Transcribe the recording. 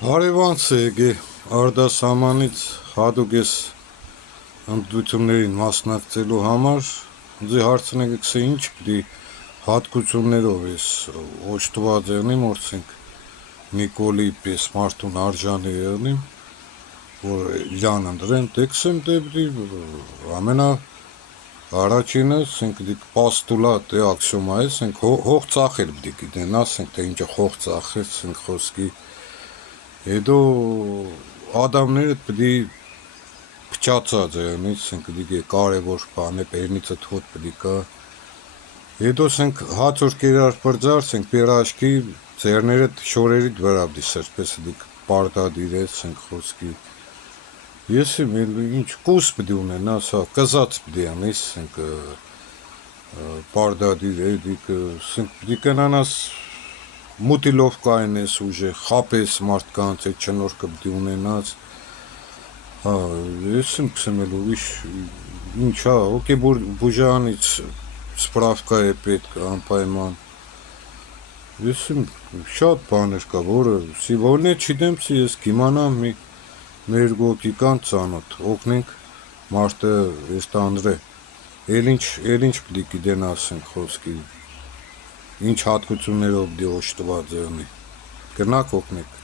Հարևանց է եկե արտասահմանից հատուկ ես ընդդություններին մասնակցելու համար ձի հարցնեք գսե ինչ պիտի հատկություններով ես օժտված եղնիմ որցենք Նիկոլի պես մարդուն արժանի եղնիմ որ լյան ընդրեն տեքսեմ դեպի ամենա առաջինը սենք դիք պաստուլատ է աքսիոմա է սենք հող ծախել պիտի գիտեն ասենք թե ինչ հող ծախել սենք խոսքի հետո ադամները պիտի փչացած եղնի սենք դիք կարևոր բան է պերնիցը թոտ պիտի կա հետո սենք հացոր կերար պրձար սենք պերաշկի ձերները շորերիդ վրա պիտի սրպես դիք պարտադիր է սենք խոսքի Եսի ինչ կուս պիտի ունենա, սա կզած պիտի անես, սենք պարտադիր է, պիտի կնանաս մուտիլովկային ես ուժե, խապես մարդկանց է չնորքը պիտի ունենաց, ես եմ կսեմելու, ինչ հա, ոկե բուժանից սպրավկա է պետք անպայման, ես եմ շատ բաներ կա, որը սիվոլն է չիդեմ սի ես կիմանամ մի մեր գոկիկան ծանոտ, օգնենք մարդը ես տանդրե, էլ ինչ պիտի գիտեն ասենք խոսքի, ինչ հատկություններով պիտի օժտված եղնի, կրնակ օգնեք